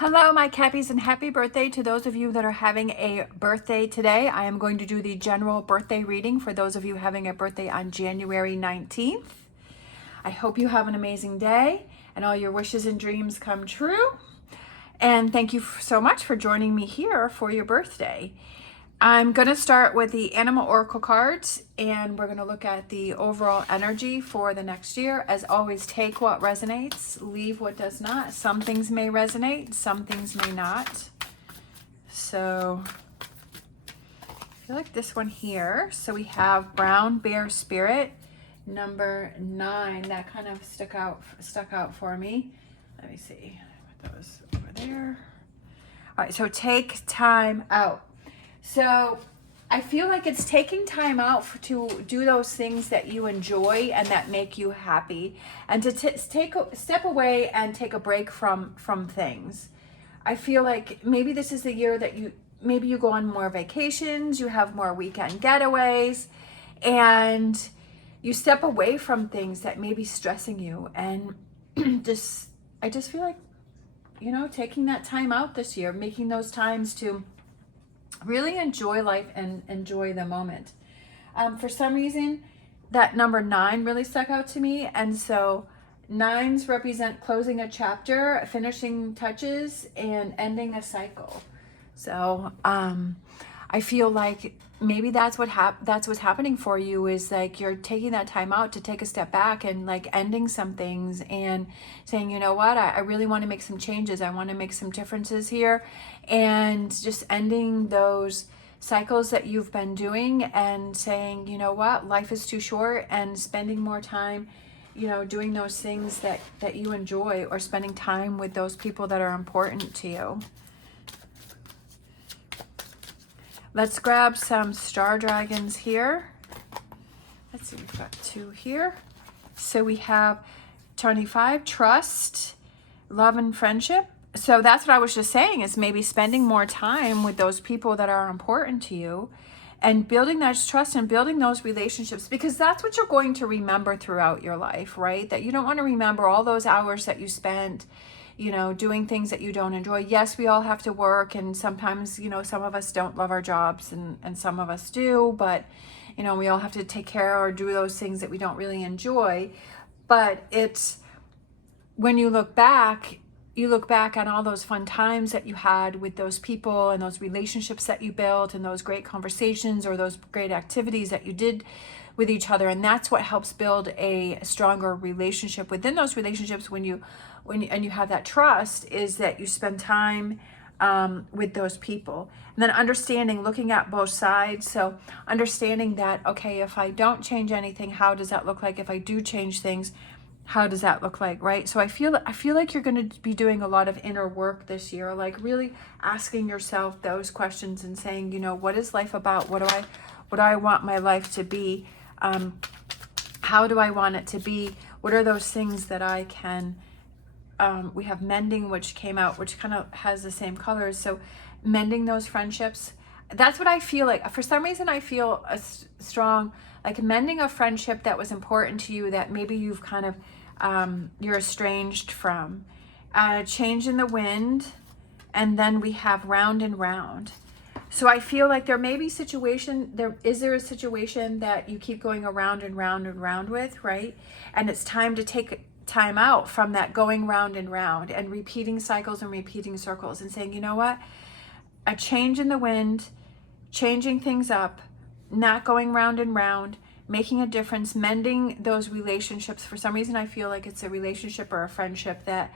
Hello, my Cappies, and happy birthday to those of you that are having a birthday today. I am going to do the general birthday reading for those of you having a birthday on January 19th. I hope you have an amazing day and all your wishes and dreams come true. And thank you so much for joining me here for your birthday. I'm going to start with the Animal Oracle cards, and we're going to look at the overall energy for the next year. As always, take what resonates, leave what does not. Some things may resonate, some things may not. So I feel like this one here. So we have Brown Bear Spirit, number 9. That kind of stuck out for me. Let me see. Put those over there. All right, so take time out. So I feel like it's taking time out to do those things that you enjoy and that make you happy, and to step away and take a break from things. I feel like maybe this is the year that you go on more vacations, you have more weekend getaways, and you step away from things that may be stressing you. And I just feel like, taking that time out this year, making those times to really enjoy life and enjoy the moment. For some reason, that number 9 really stuck out to me. And so 9s represent closing a chapter, finishing touches, and ending a cycle. So I feel like maybe that's what's happening for you, is like you're taking that time out to take a step back and like ending some things and saying, you know what, I really want to make some changes. I want to make some differences here, and just ending those cycles that you've been doing and saying, you know what, life is too short, and spending more time, doing those things that you enjoy, or spending time with those people that are important to you. Let's grab some star dragons here. Let's see, we've got 2 here. So we have 25, trust, love, and friendship. So that's what I was just saying, is maybe spending more time with those people that are important to you and building that trust and building those relationships, because that's what you're going to remember throughout your life, right? That you don't want to remember all those hours that you spent doing things that you don't enjoy. Yes, we all have to work, and sometimes, some of us don't love our jobs, and some of us do, but, we all have to take care or do those things that we don't really enjoy. But it's, when you look back on all those fun times that you had with those people and those relationships that you built and those great conversations or those great activities that you did with each other. And that's what helps build a stronger relationship. Within those relationships, when you have that trust, is that you spend time with those people. And then understanding, looking at both sides. So understanding that, okay, if I don't change anything, how does that look like? If I do change things, how does that look like, right? So I feel like you're going to be doing a lot of inner work this year, like really asking yourself those questions and saying, what is life about? What do I want my life to be? How do I want it to be? What are those things that I can, we have mending, which came out, which kind of has the same colors. So mending those friendships. That's what I feel like. For some reason, I feel a strong, like mending a friendship that was important to you, that maybe you've kind of, you're estranged from. Change in the wind. And then we have round and round. So I feel like there may be is there a situation that you keep going around and round and round with, right? And it's time to take time out from that going round and round and repeating cycles and repeating circles, and saying, you know what, a change in the wind, changing things up, not going round and round, making a difference, mending those relationships. For some reason, I feel like it's a relationship or a friendship that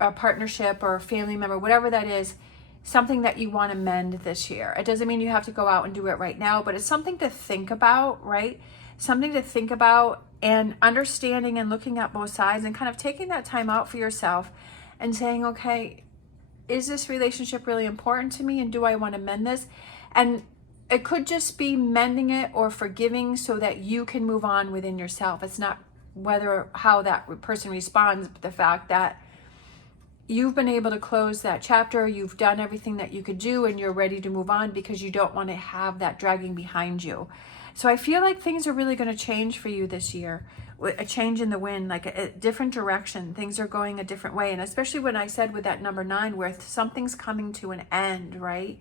a partnership or a family member, whatever that is, something that you want to mend this year. It doesn't mean you have to go out and do it right now, but it's something to think about, right? Something to think about, and understanding and looking at both sides and kind of taking that time out for yourself and saying, okay, is this relationship really important to me, and do I want to mend this? And it could just be mending it or forgiving so that you can move on within yourself. It's not how that person responds, but the fact that you've been able to close that chapter, you've done everything that you could do, and you're ready to move on because you don't want to have that dragging behind you. So I feel like things are really going to change for you this year a change in the wind, like a different direction. Things are going a different way. And especially when I said with that number 9, where something's coming to an end, right?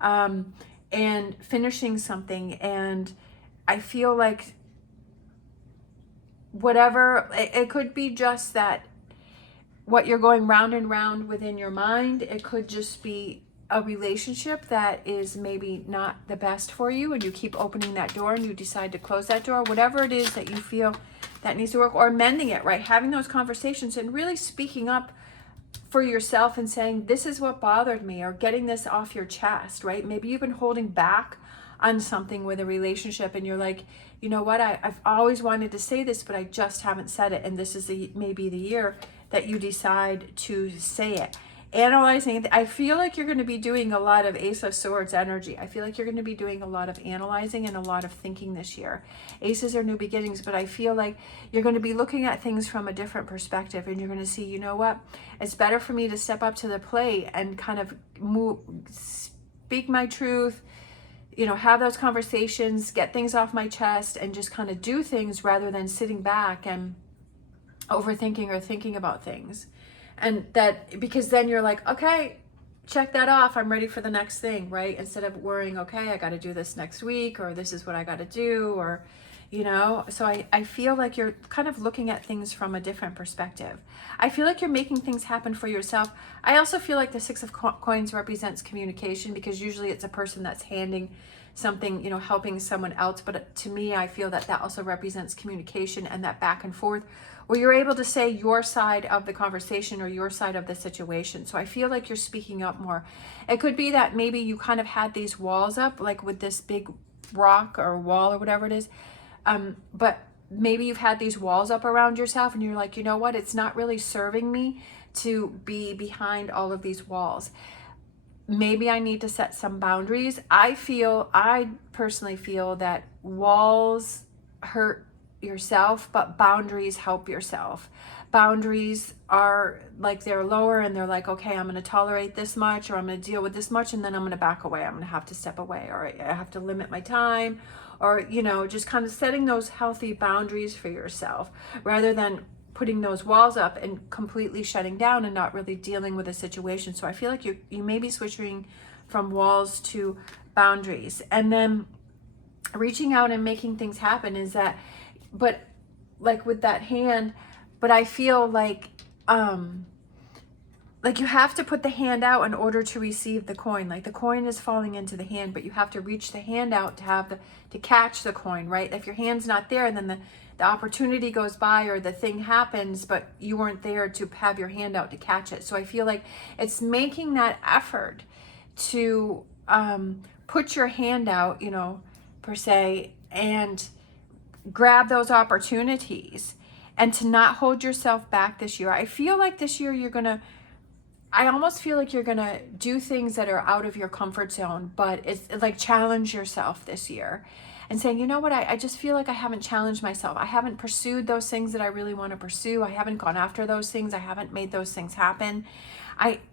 And finishing something. And I feel like whatever, it could be just that what you're going round and round within your mind. It could just be a relationship that is maybe not the best for you, and you keep opening that door and you decide to close that door. Whatever it is that you feel that needs to work, or mending it, right? Having those conversations and really speaking up for yourself and saying, this is what bothered me, or getting this off your chest, right? Maybe you've been holding back on something with a relationship and you're like, you know what, I've always wanted to say this, but I just haven't said it. And this is maybe the year that you decide to say it. Analyzing, I feel like you're going to be doing a lot of Ace of Swords energy. I feel like you're going to be doing a lot of analyzing and a lot of thinking this year. Aces are new beginnings, but I feel like you're going to be looking at things from a different perspective, and you're going to see, you know what, it's better for me to step up to the plate and kind of speak my truth, you know, have those conversations, get things off my chest, and just kind of do things rather than sitting back and overthinking or thinking about things. And that, because then you're like, okay, check that off, I'm ready for the next thing, right? Instead of worrying, okay, I got to do this next week, or this is what I got to do, or, you know. So I feel like you're kind of looking at things from a different perspective. I feel like you're making things happen for yourself. I also feel like the Six of Coins represents communication, because usually it's a person that's handing something, you know, helping someone else. But to me, I feel that that also represents communication and that back and forth, where you're able to say your side of the conversation or your side of the situation. So I feel like you're speaking up more. It could be that maybe you kind of had these walls up, like with this big rock or wall or whatever it is. But maybe you've had these walls up around yourself and you're like, you know what, it's not really serving me to be behind all of these walls. Maybe I need to set some boundaries. I personally feel that walls hurt yourself, but boundaries help yourself. Boundaries are like, they're lower and they're like, okay, I'm going to tolerate this much, or I'm going to deal with this much, and then I'm going to back away. I'm going to have to step away, or I have to limit my time, or, you know, just kind of setting those healthy boundaries for yourself rather than putting those walls up and completely shutting down and not really dealing with a situation. So I feel like you may be switching from walls to boundaries, and then reaching out and making things happen is that, but like with that hand, but I feel like you have to put the hand out in order to receive the coin. Like the coin is falling into the hand, but you have to reach the hand out to catch the coin, right? If your hand's not there, and then the opportunity goes by or the thing happens, but you weren't there to have your hand out to catch it. So I feel like it's making that effort to put your hand out, you know, per se, and grab those opportunities, and to not hold yourself back this year. I feel like this year I almost feel like you're gonna do things that are out of your comfort zone, but it's like challenge yourself this year and saying, you know what, I just feel like I haven't challenged myself. I haven't pursued those things that I really want to pursue. I haven't gone after those things. I haven't made those things happen.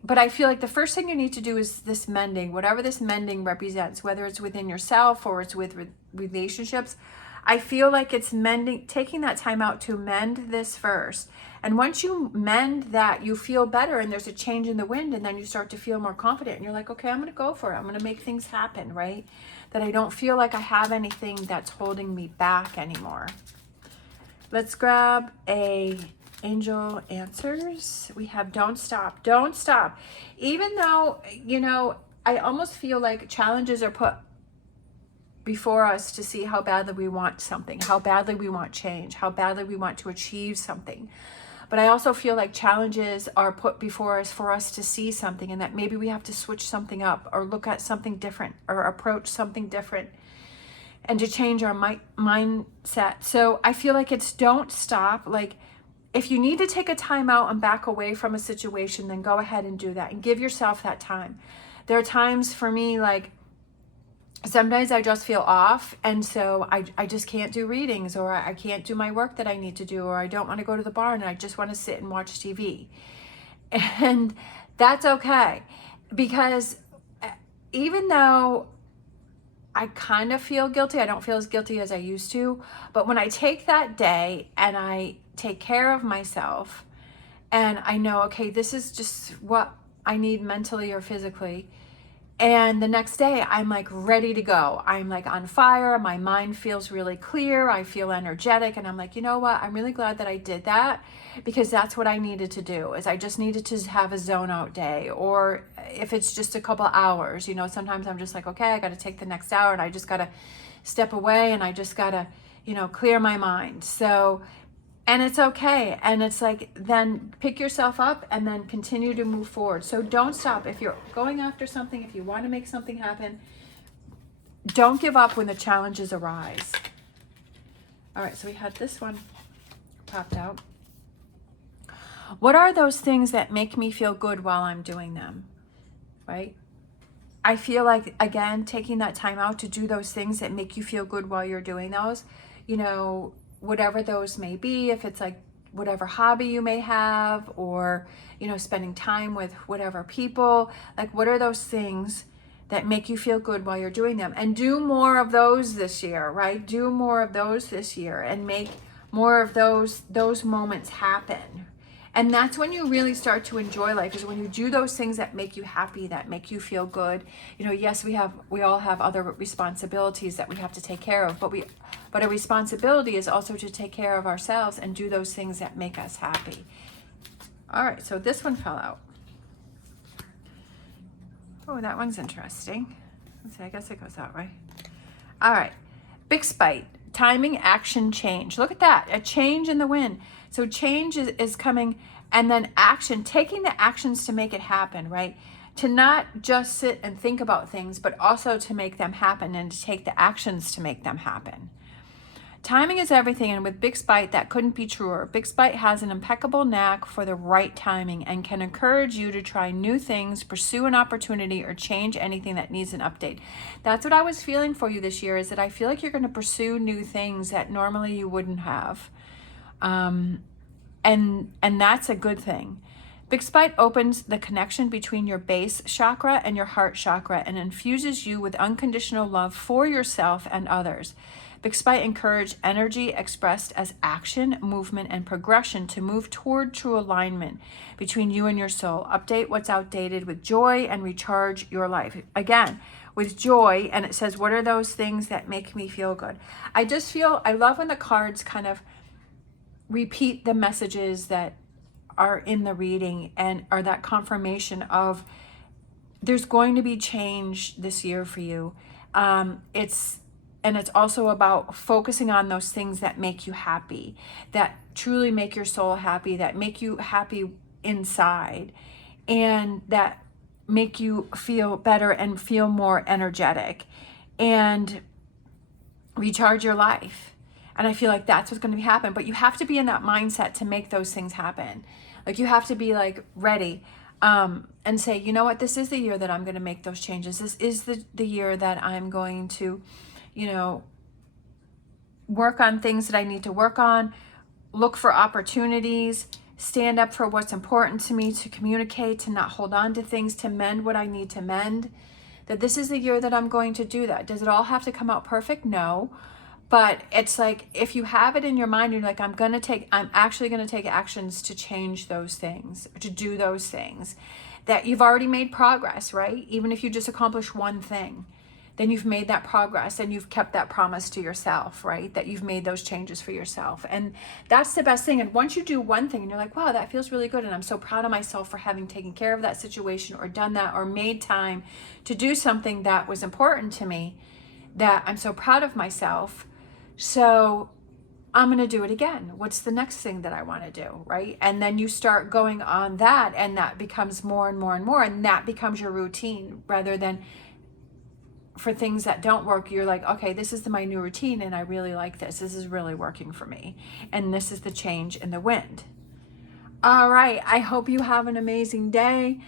But I feel like the first thing you need to do is this mending, whatever this mending represents, whether it's within yourself or it's with relationships. I feel like it's mending, taking that time out to mend this first. And once you mend that, you feel better and there's a change in the wind, and then you start to feel more confident and you're like, okay, I'm going to go for it. I'm going to make things happen, right? That I don't feel like I have anything that's holding me back anymore. Let's grab a angel answers. We have don't stop. Don't stop. Even though, you know, I almost feel like challenges are put before us to see how badly we want something, how badly we want change, how badly we want to achieve something. But I also feel like challenges are put before us for us to see something, and that maybe we have to switch something up or look at something different or approach something different, and to change our mindset. So I feel like it's don't stop. Like if you need to take a time out and back away from a situation, then go ahead and do that and give yourself that time. There are times for me, like sometimes I just feel off, and so I just can't do readings, or I can't do my work that I need to do, or I don't want to go to the bar and I just want to sit and watch TV. And that's okay, because even though I kind of feel guilty. I don't feel as guilty as I used to. But when I take that day and I take care of myself and I know, okay, this is just what I need mentally or physically. And the next day I'm like ready to go. I'm like on fire. My mind feels really clear. I feel energetic. And I'm like, you know what? I'm really glad that I did that, because that's what I needed to do. Is I just needed to have a zone out day. Or if it's just a couple hours, you know, sometimes I'm just like, okay, I got to take the next hour and I just got to step away and I just got to, you know, clear my mind. So, and it's okay. And it's like, then pick yourself up and then continue to move forward. So don't stop. If you're going after something, if you want to make something happen, don't give up when the challenges arise. All right, so we had this one popped out. What are those things that make me feel good while I'm doing them? Right? I feel like, again, taking that time out to do those things that make you feel good while you're doing those, you know, whatever those may be, if it's like whatever hobby you may have, or, you know, spending time with whatever people, like what are those things that make you feel good while you're doing them? And do more of those this year, right? Do more of those this year and make more of those moments happen. And that's when you really start to enjoy life, is when you do those things that make you happy, that make you feel good. You know, yes, we all have other responsibilities that we have to take care of, but a responsibility is also to take care of ourselves and do those things that make us happy. All right, so this one fell out. Oh, that one's interesting. Let's see, I guess it goes that way. All right, big spite, timing, action, change. Look at that, a change in the wind. So change is coming, and then action, taking the actions to make it happen, right? To not just sit and think about things, but also to make them happen and to take the actions to make them happen. Timing is everything, and with Big Spite, that couldn't be truer. Big Spite has an impeccable knack for the right timing and can encourage you to try new things, pursue an opportunity, or change anything that needs an update. That's what I was feeling for you this year, is that I feel like you're going to pursue new things that normally you wouldn't have. And that's a good thing. Big Spite opens the connection between your base chakra and your heart chakra and infuses you with unconditional love for yourself and others. Big Spite encourages energy expressed as action, movement, and progression to move toward true alignment between you and your soul. Update what's outdated with joy and recharge your life. Again, with joy, and it says, what are those things that make me feel good? I love when the cards kind of repeat the messages that are in the reading and are that confirmation of there's going to be change this year for you. It's also about focusing on those things that make you happy, that truly make your soul happy, that make you happy inside, and that make you feel better and feel more energetic and recharge your life. And I feel like that's what's going to happen. But you have to be in that mindset to make those things happen. Like, you have to be like ready and say, you know what, this is the year that I'm going to make those changes. This is the year that I'm going to, you know, work on things that I need to work on, look for opportunities, stand up for what's important to me, to communicate, to not hold on to things, to mend what I need to mend. That this is the year that I'm going to do that. Does it all have to come out perfect? No. But it's like, if you have it in your mind, you're like, I'm actually going to take actions to change those things, to do those things, that you've already made progress, right? Even if you just accomplish one thing, then you've made that progress and you've kept that promise to yourself, right? That you've made those changes for yourself. And that's the best thing. And once you do one thing and you're like, wow, that feels really good. And I'm so proud of myself for having taken care of that situation or done that or made time to do something that was important to me, that I'm so proud of myself. So I'm going to do it again. What's the next thing that I want to do, right? And then you start going on that, and that becomes more and more and more, and that becomes your routine, rather than for things that don't work, you're like, okay, this is my new routine and I really like this. This is really working for me. And this is the change in the wind. All right. I hope you have an amazing day.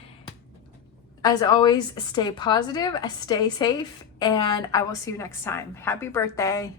As always, stay positive, stay safe, and I will see you next time. Happy birthday.